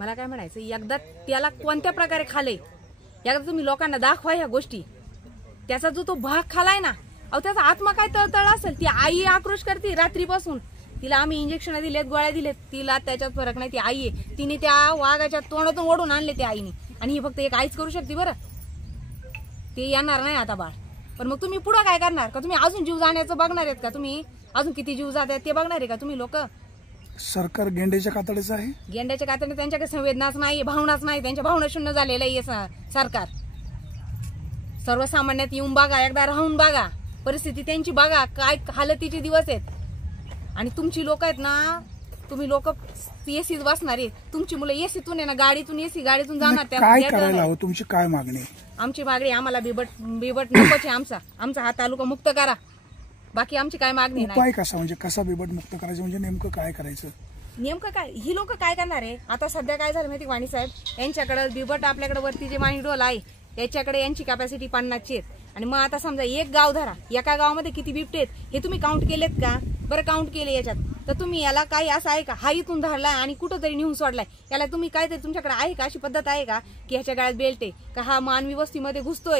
मला काय म्हणायचं, एकदा त्याला कोणत्या प्रकारे खाले, एकदा तुम्ही लोकांना दाखवा ह्या गोष्टी. त्याचा जो तो भाग खालाय ना, अहो त्याचा आत्मा काय तळतळ असेल. ती आई आक्रोश करते रात्रीपासून. तिला आम्ही इंजेक्शन दिलेत, गोळ्या दिलेत, तिला त्याच्यात फरक नाही. ती आई आहे, तिने त्या वाघाच्या तोंडातून ओढून आणले त्या आईने. आणि ही फक्त एक आईच करू शकते बरं. ते येणार नाही आता बाळ. पण मग तुम्ही पुढे काय करणार? का तुम्ही अजून जीव जाण्याचं बघणार आहेत का? तुम्ही अजून किती जीव जात आहेत ते बघणार आहे का तुम्ही लोक? सरकार गेंड्याच्या कातडीचं आहे. गेंड्याच्या कातडी त्यांच्याकडे संवेदनाच नाही, भावनाच नाही. त्यांच्या भावना शून्य झालेलं आहे सरकार. सर्वसामान्यात येऊन बघा, एकदा राहून बघा, परिस्थिती त्यांची बघा, काय हालतीचे दिवस आहेत. आणि तुमची लोक आहेत ना, तुम्ही लोक एसीत बसणार आहे. तुमची मुलं एसीतून आहे ना, गाडीतून एसी गाडीतून जाणार. काय करायला हवं? तुमची काय मागणी? आमची मागणी, आम्हाला बिबट नकोच आहे. आमचा हा तालुका मुक्त करा. बाकी आमची काय मागणी नाही. उपाय कसा, म्हणजे कसा बिबट मुक्त करायचं, म्हणजे नेमकं काय करायचं? नेमकं काय, ही लोक काय करणार आहे? आता सध्या काय झालं माहिती वाणी साहेब, यांच्याकडे बिबट आपल्याकडे वरती जे माणिडोल आहे त्याच्याकडे यांची कॅपॅसिटी 50ची आहे. आणि मग आता समजा एक गाव धरा, एका गावामध्ये किती बिबटे आहेत हे तुम्ही काउंट केलेत का? बरं काउंट केले याच्यात, तर तुम्ही याला काही असं आहे का, हा इथून धरलाय आणि कुठंतरी नेऊन सोडलाय, याला तुम्ही काहीतरी तुमच्याकडे आहे का, अशी पद्धत आहे का की ह्याच्या गळ्यात बेल्ट आहे का, हा मानवी वस्तीमध्ये घुसतोय?